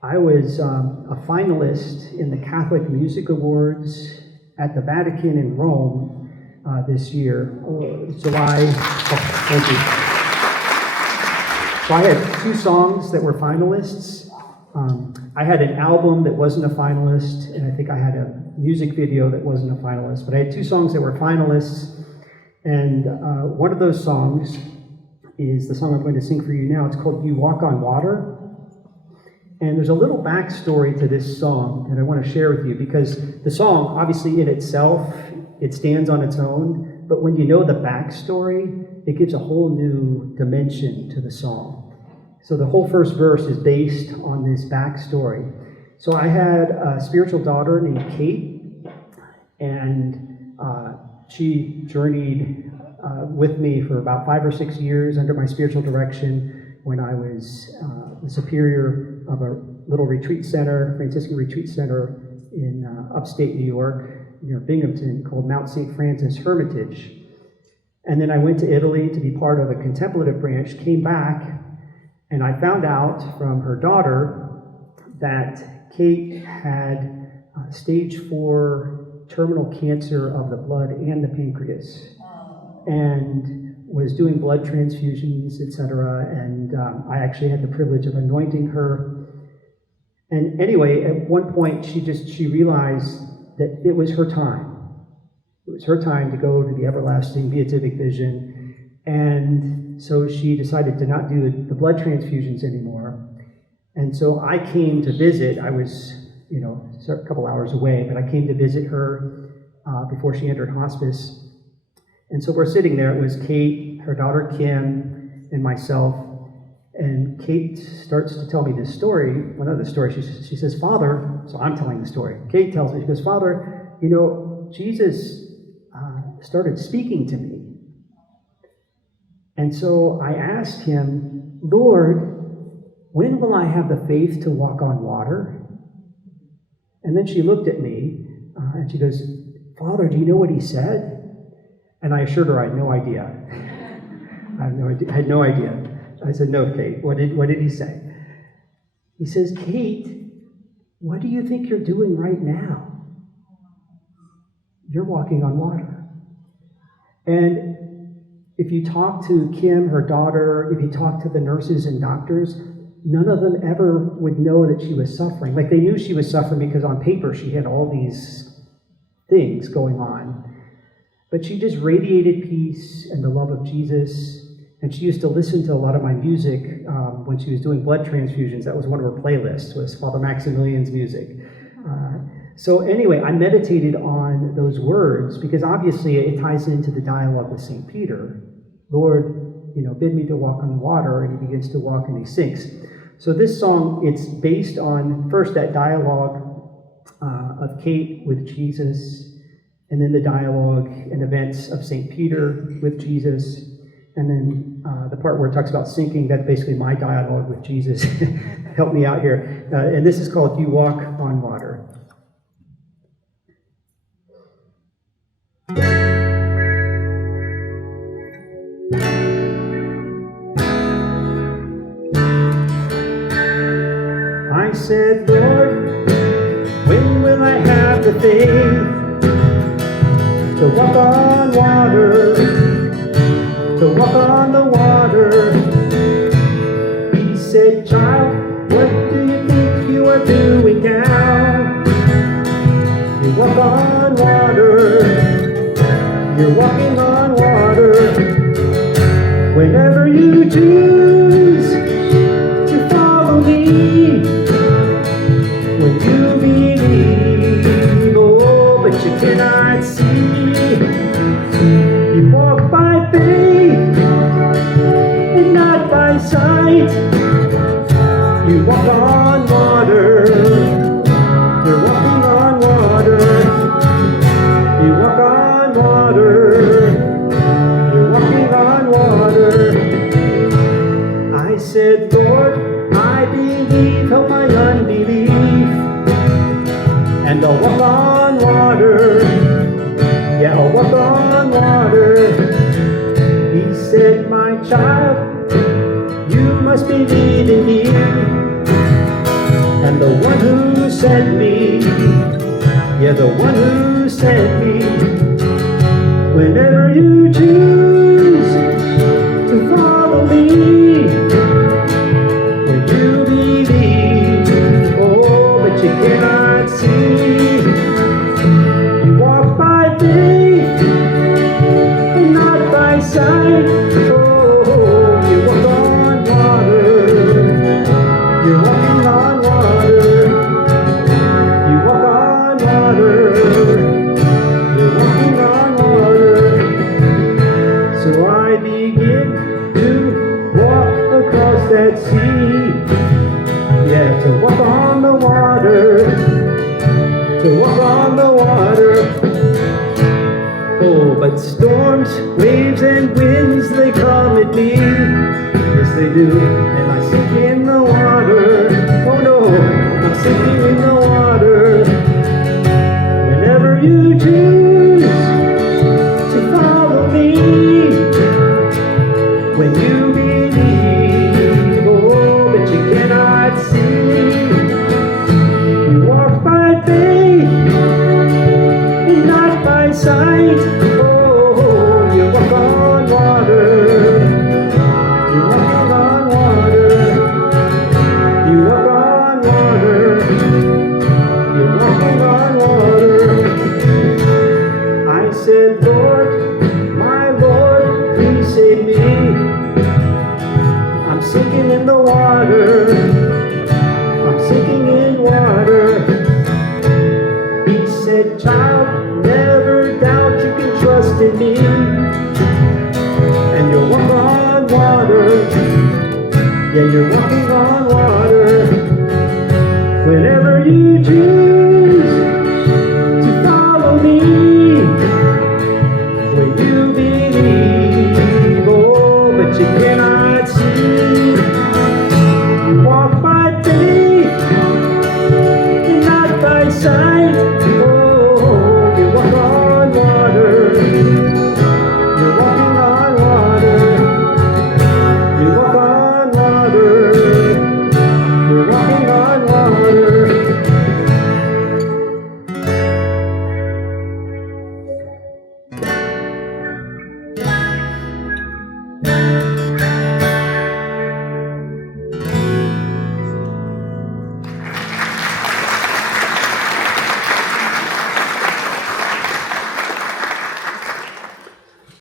I was a finalist in the Catholic Music Awards at the Vatican in Rome this year, July. Oh, thank you. So I had 2 songs that were finalists. I had an album that wasn't a finalist, and I think I had a music video that wasn't a finalist. But I had 2 songs that were finalists, and one of those songs is the song I'm going to sing for you now. It's called "You Walk on Water." And there's a little backstory to this song that I want to share with you, because the song, obviously in itself, it stands on its own, but when you know the backstory, it gives a whole new dimension to the song. So the whole first verse is based on this backstory. So I had a spiritual daughter named Kate, and she journeyed with me for about 5 or 6 years under my spiritual direction when I was the superior of a little retreat center, Franciscan retreat center in upstate New York, near Binghamton, called Mount St. Francis Hermitage. And then I went to Italy to be part of a contemplative branch, came back, and I found out from her daughter that Kate had stage 4 terminal cancer of the blood and the pancreas, and was doing blood transfusions, etc. And I actually had the privilege of anointing her. And anyway, at one point, she realized that it was her time. It was her time to go to the everlasting beatific vision. And so she decided to not do the blood transfusions anymore. And so I came to visit. I was, a couple hours away, but I came to visit her before she entered hospice. And so we're sitting there. It was Kate, her daughter Kim, and myself. And Kate starts to tell me this story. Well, not the story. She says, "Father," so I'm telling the story. Kate tells me, she goes, "Father, Jesus started speaking to me." And so I asked him, "Lord, when will I have the faith to walk on water?" And then she looked at me and she goes, "Father, do you know what he said?" And I assured her I had no idea. I had no idea. I said, "No, Kate, what did he say?" He says, "Kate, what do you think you're doing right now? You're walking on water." And if you talk to Kim, her daughter, if you talk to the nurses and doctors, none of them ever would know that she was suffering. Like, they knew she was suffering because on paper she had all these things going on. But she just radiated peace and the love of Jesus. And she used to listen to a lot of my music when she was doing blood transfusions. That was one of her playlists, was Father Maximilian's music. So anyway, I meditated on those words because obviously it ties into the dialogue with St. Peter. "Lord, bid me to walk on water," and he begins to walk and he sinks. So this song, it's based on, first, that dialogue of Kate with Jesus, and then the dialogue and events of St. Peter with Jesus, and then the part where it talks about sinking, that's basically my dialogue with Jesus. Help me out here. And this is called "You Walk on Water." I said, "Lord, when will I have the faith to walk on water, to walk on the water?" He said, "Child, what do you think you are doing now? You walk on water, you're walking on water. Whenever you choose to follow me, when you believe, oh, but you cannot see. You walk by faith and not by sight. You walk on water. You're walking on water. You walk on water. You're walking on water." I said, "Lord, I believe, help my unbelief, and I'll walk on water. Yeah, I'll walk on water." He said, "My child, you must believe in me. And the one who sent me, yeah, the one who sent me, whenever you choose to follow me, when you believe, oh, but you cannot see, you walk by faith and not by sight, oh, you walk on water, you're walking on water, you walk on water, you're walking on water. So I begin to walk across that sea, yeah, to walk on the water, to walk on the water. Oh, but storms, waves, and winds, they come at me, yes they do, and I sink in the water, oh no, I'm sinking in the water, whenever you choose to follow me, when you believe, oh, but you cannot see, you walk by faith and not by sight, oh, you walk on water, you walk on water, you walk on water, you're walking on water. I said, Lord, my Lord, please save me, I'm sinking in the water, I'm sinking in water. He said, child, never doubt, you can trust in me, and you'll walk on water, yeah, you're walking on water, whenever you choose